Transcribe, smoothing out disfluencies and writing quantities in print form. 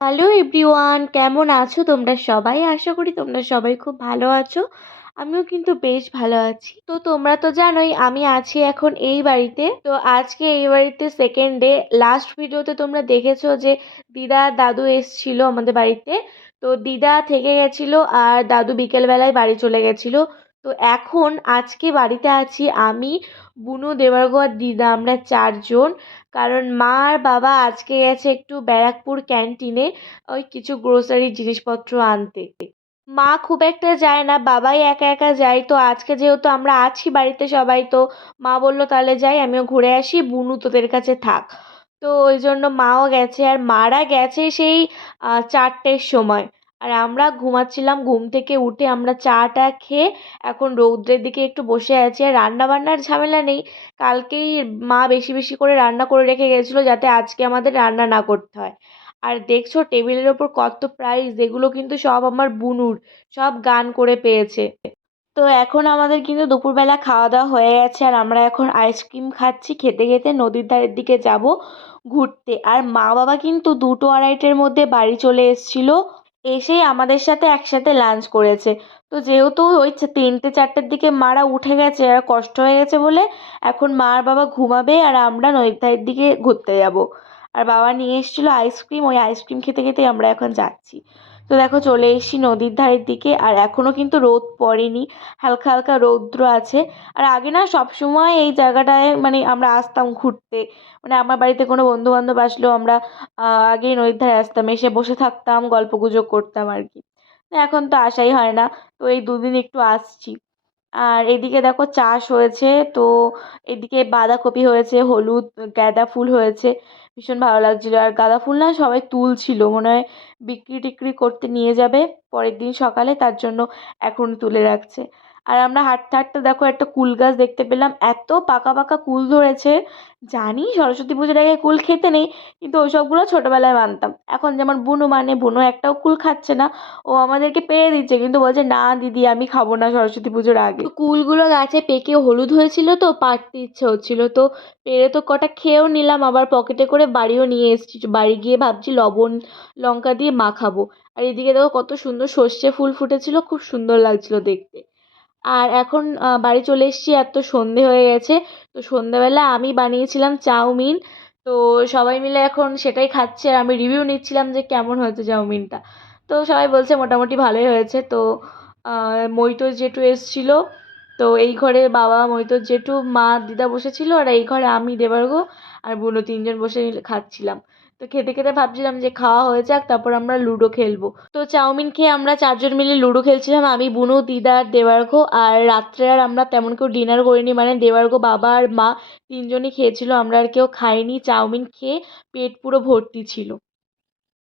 Hello everyone, কেমন আছো তোমরা সবাই? আশা করি তোমরা সবাই খুব ভালো আছো। আমিও কিন্তু বেশ ভালো আছি। তো তোমরা তো জানোই আমি আছি এখন এই বাড়িতে। তো আজকে এই বাড়িতে সেকেন্ড ডে। লাস্ট ভিডিওতে তোমরা দেখেছো যে দিদা আর দাদু এসছিল আমাদের বাড়িতে। তো দিদা থেকে গেছিল আর দাদু বিকেলবেলায় বাড়ি চলে গেছিল। তো এখন আজকে বাড়িতে আছি আমি, বুনু, দেবর্গ আর দিদা, আমরা চারজন। কারণ মা আর বাবা আজকে গেছে একটু ব্যারাকপুর ক্যান্টিনে ওই কিছু গ্রোসারি জিনিসপত্র আনতে। মা খুব একটা যায় না, বাবাই একা একা যায়। তো আজকে যেহেতু আমরা আছি বাড়িতে সবাই, তো মা বললো তাহলে যাই, আমিও ঘুরে আসি, বুনু তোদের কাছে থাক। তো ওই জন্য মাও গেছে, আর মারা গেছে সেই 4টের সময়। আর আমরা ঘুমাচ্ছিলাম, ঘুম থেকে উঠে আমরা চাটা খেয়ে এখন রৌদ্রের দিকে একটু বসে আছি। আর রান্না বান্নার ঝামেলা নেই, কালকেই মা বেশি বেশি করে রান্না করে রেখে গেছিলো যাতে আজকে আমাদের রান্না না করতে হয়। আর দেখছো টেবিলের ওপর কত প্রাইজ, এগুলো কিন্তু সব আমার বুনুর, সব গান করে পেয়েছে। তো এখন আমাদের কিন্তু দুপুরবেলা খাওয়া দাওয়া হয়ে গেছে, আর আমরা এখন আইসক্রিম খাচ্ছি, খেতে খেতে নদীর ধারের দিকে যাব ঘুরতে। আর মা বাবা কিন্তু 2টো-2:30-এর মধ্যে বাড়ি চলে এসেছিল, এসেই আমাদের সাথে একসাথে লাঞ্চ করেছে। তো যেহেতু ওই 3টে-4টের দিকে মারা উঠে গেছে আর কষ্ট হয়ে গেছে বলে এখন মা আর বাবা ঘুমাবে, আর আমরা নদীর ধারের দিকে ঘুরতে যাব। আর বাবা নিয়ে এসেছিলো আইসক্রিম, ওই আইসক্রিম খেতে খেতেই আমরা এখন যাচ্ছি। তো দেখো চলে এসেছি নদীর ধারের দিকে, আর এখনো কিন্তু রোদ পড়েনি, হালকা হালকা রৌদ্র আছে। আর আগে না সবসময় এই জায়গাটায় মানে আমরা আসতাম ঘুরতে, মানে আমার বাড়িতে কোনো বন্ধু বান্ধব আসলেও আমরা আগেই নদীর ধারে আসতাম, এসে বসে থাকতাম, গল্প গুজব করতাম আর কি। তো এখন তো আসাই হয় না, তো এই দুদিন একটু আসছি। আর এদিকে দেখো চাষ হয়েছে, তো এদিকে বাঁধাকপি হয়েছে, হলুদ গাঁদা ফুল হয়েছে, ভীষণ ভালো লাগছিল। আর গাঁদা ফুল না সবাই তুলছিল, মনে হয় বিক্রি টিক্রি করতে নিয়ে যাবে পরের দিন সকালে, তার জন্য এখন তুলে রাখছে। আর আমরা হাঁটতে হাঁটতে দেখো একটা কুল গাছ দেখতে পেলাম, এত পাকা পাকা কুল ধরেছে। জানি সরস্বতী পুজোর আগে কুল খেতে নেই, কিন্তু ওইসবগুলো ছোটবেলায় মানতাম। এখন যেমন বুনু, মানে বুনু একটাও কুল খাচ্ছে না, ও আমাদেরকে পেড়ে দিচ্ছে, কিন্তু বলছে না দিদি আমি খাবো না সরস্বতী পুজোর আগে। তো কুলগুলো গাছে পেকে হলুদ হয়েছিল, তো পাড়তে ইচ্ছে হচ্ছিল, তো পেড়ে তো কটা খেয়েও নিলাম, আবার পকেটে করে বাড়িও নিয়ে এসেছি। বাড়ি গিয়ে ভাবছি লবণ লঙ্কা দিয়ে মাখাবো। আর এদিকে দেখো কত সুন্দর সর্ষে ফুল ফুটেছিল, খুব সুন্দর লাগছিল দেখতে। আর এখন বাড়ি চলে এসেছি, আর তো সন্ধে হয়ে গেছে। তো সন্ধেবেলা আমি বানিয়েছিলাম চাউমিন, তো সবাই মিলে এখন সেটাই খাচ্ছে, আর আমি রিভিউ নিচ্ছিলাম যে কেমন হয়েছে চাউমিনটা। তো সবাই বলছে মোটামুটি ভালোই হয়েছে। তো মৈতর জেঠু এসেছিল, তো এই ঘরে বাবা, মৈতর জেঠু, মা, দিদা বসেছিল, আর এই ঘরে আমি, দেবার্গ আর বুনো তিনজন বসে খাচ্ছিলাম। তো খেতে খেতে ভাবছিলাম যে খাওয়া হয়ে যাক, তারপর আমরা লুডো খেলবো। তো চাউমিন খেয়ে আমরা চারজন মিলে লুডো খেলছিলাম, আমি, বুনু, দিদা আর দেবার্ঘ। আর রাত্রে আর আমরা তেমন কেউ ডিনার করিনি, মানে দেবার্ঘ, বাবা আর মা তিনজনই খেয়েছিল, আমরা আর কেউ খাইনি। চাউমিন খেয়ে পেট পুরো ভর্তি ছিল।